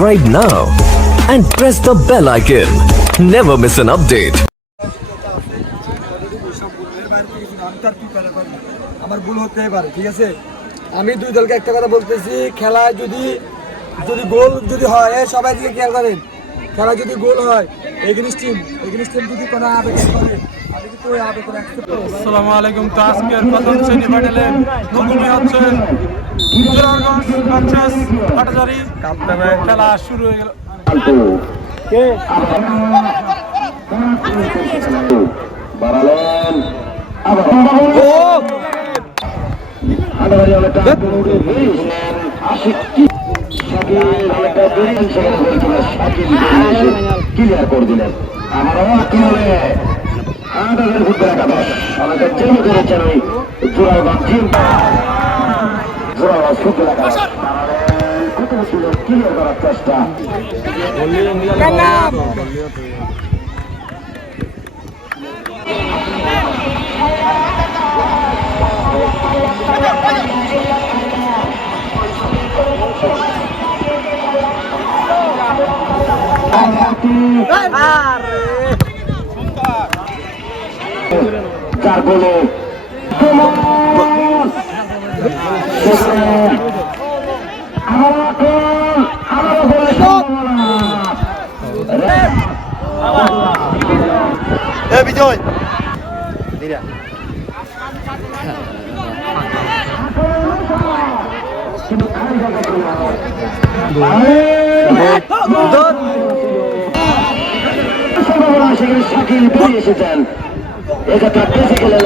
subscribe now and press the bell icon. Never miss an update. আমার ভুল হতে পারে, ঠিক আছে। আমি দুই দলকে একটা কথা বলতেছি, খেলায় যদি গোল যদি হয়, সবাই দিকে খেয়াল করেন, খেলা যদি গোল হয় এগেইনস্ট টিম যদি কোনো আবেগ করে, আমি কিন্তু ওই আবেগ করে আসসালামু আলাইকুম। তো আজকের প্রথম সেমিফাইনালে মুখোমুখি হচ্ছে জোরারগঞ্জ ভার্সেস হাটহাজারী। খেলা শুরু হয়ে গেল। ক্লিয়ার করে দিলেন আমারও আক্রমণে হাটহাজারী ফুটবল একাদশ আমাকে চেঞ্জ করেছেন ওই জোরারগঞ্জ ফুটবল একাদশ কত ছিল ক্লিয়ার করার চেষ্টা। চার গোলে বিজয় শাকিল বেরিয়ে এসেছেন। এটা তার দেশে গেলেন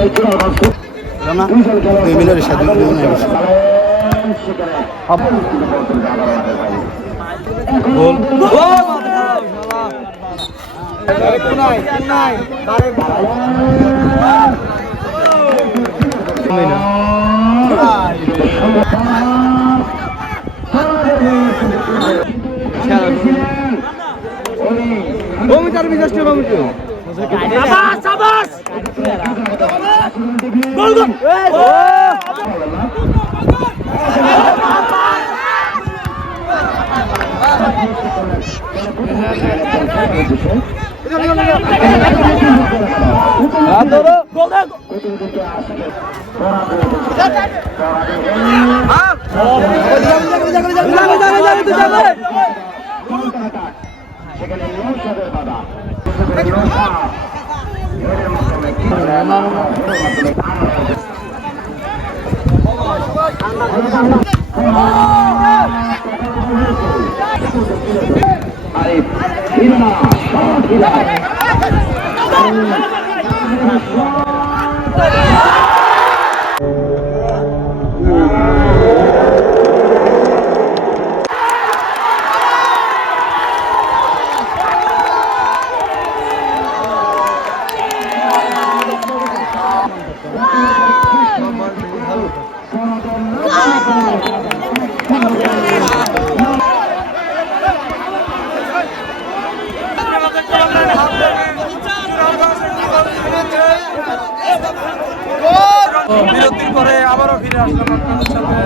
বিরতির পরে আবারও ফিরে আসলাম আপনাদের সাথে।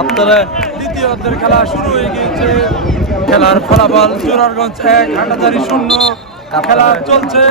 আপনারা দ্বিতীয় অর্ধের খেলা শুরু হয়ে গিয়েছে। খেলার ফলাফল জোরারগঞ্জ 1 হাটহাজারী 0। খেলা চলছে।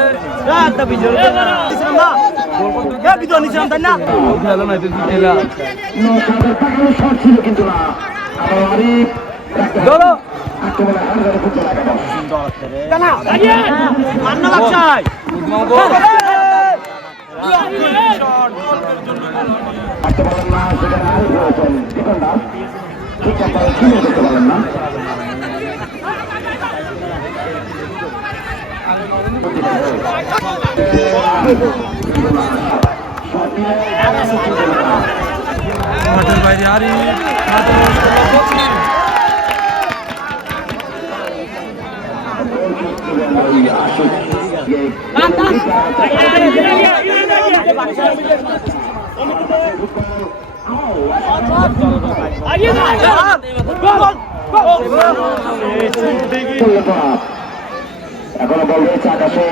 মাঠের বাইরে আরি এখনো বল রয়েছে আকাশে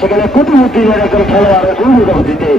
সেখানে কুটিমুটির একজন খেলোয়াড়ের অনুপস্থিতিতে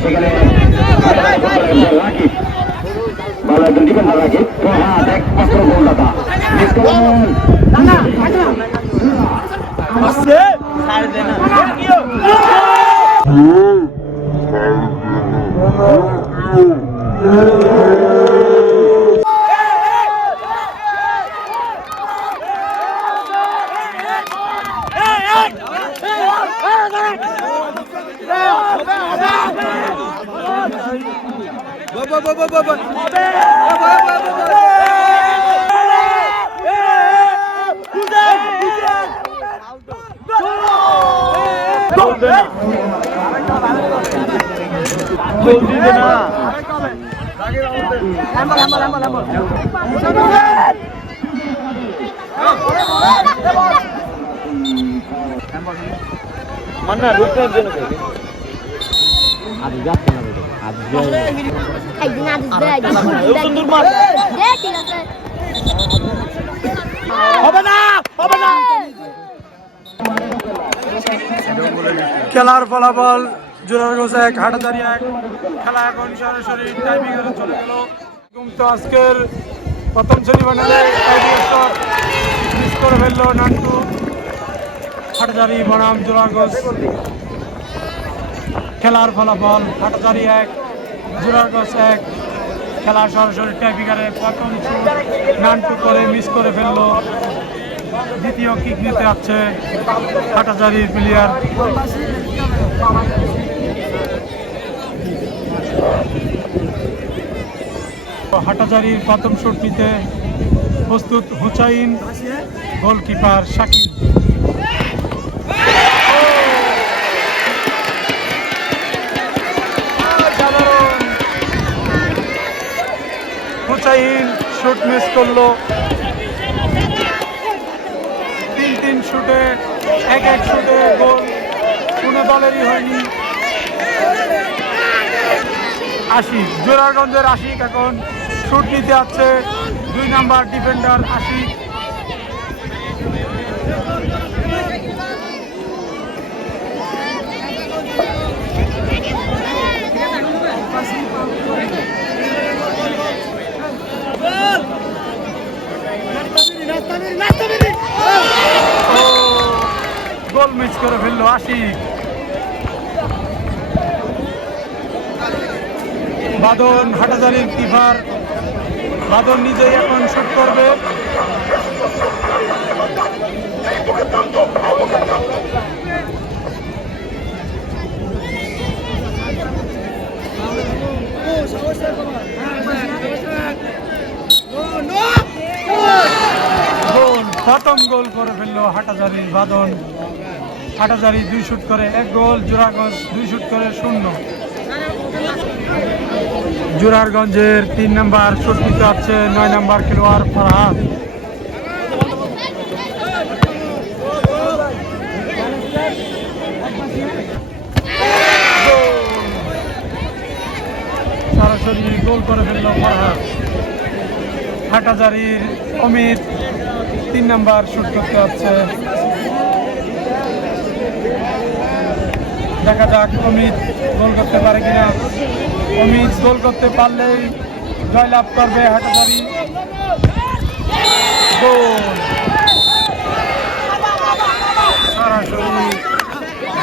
সেখানে ভালো একজন ডিফেন্ডার রাখি প্রহাদ একমাত্র গোলদাতা খেলার ফলাফল জোরারগঞ্জ 1 হাটাজারি 1। খেলা এখন সরাসরি টাইমিংয়ে চলে গেল। তো আজকের প্রথম সেমিফাইনালে মিস করে ফেললো নান্টু। হাটাজারি বনাম জোরারগঞ্জ। খেলার ফলাফল হাটাজারি 1 জোরারগঞ্জ 1। খেলা সরাসরি টাইমিংয়ে প্রথম শুট নান্টু করে মিস করে ফেললো। দ্বিতীয় কিক নিতে যাচ্ছে হাটাজারির প্লেয়ার। হাটাজারির প্রথম শট নিতে প্রস্তুত Hussain, goalkeeper Shakib. Hussain shot miss করলো। 3 শুটে এক শুটে গোল কোনো দলেরই হয়নি। আশিক, জোরারগঞ্জের আশিক এখন শুট নিতে যাচ্ছে 2 number defender Ashik. Goal miss করে ফেললো আশিক। বাদন হাটাজারির কিপার, বাদন নিজেই এখন শুট করবে। প্রথম গোল করে ফেললো হাটাজারি বাদন। হাটাজারি 2 শুট করে 1 গোল, জোরারগঞ্জ 2 শুট করে 0। জোরারগঞ্জের 3 নাম্বার শুট নিতে হচ্ছে 9 নাম্বার খেলোয়াড় ফারহাদ। সরাসরি গোল করে ফেললো ফারহাদ। হাটাজারির অমিত 3 নাম্বার শুট করতে হচ্ছে। দেখা যাক অমিত গোল করতে পারে কিনা। অমিত গোল করতে পারলেই জয়লাভ করবে হাটাজারি। গোল! সরাসরি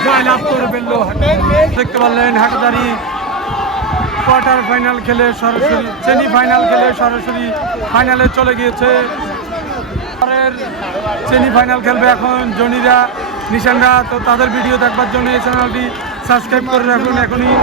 জয়লাভ করে ফেললো হাটাজারি। দেখতে পারলেন হাটাজারি কোয়ার্টার ফাইনাল খেলে সরাসরি সেমিফাইনাল খেলে সরাসরি ফাইনালে চলে গিয়েছে। পরের সেমিফাইনাল খেলবে এখন জনিরা, নিশানরা। তো তাদের ভিডিও দেখবার জন্য এই চ্যানেলটি সাবস্ক্রাইব করে রাখুন এখনই।